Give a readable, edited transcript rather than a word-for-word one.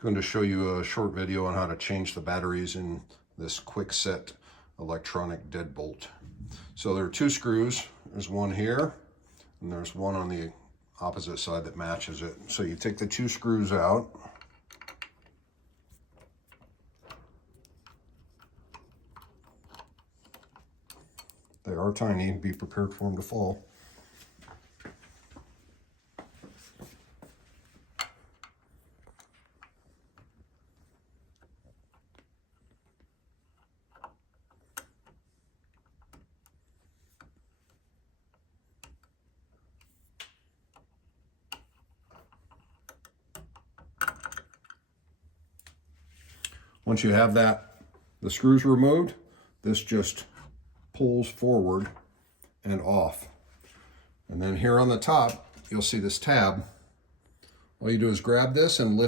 Going to show you a short video on how to change the batteries in this Kwikset electronic deadbolt. So there are two screws. There's one here and there's one on the opposite side that matches it. So you take the two screws out. They are tiny, be prepared for them to fall. Once you have the screws removed, this just pulls forward and off. And then here on the top, you'll see this tab. All you do is grab this and lift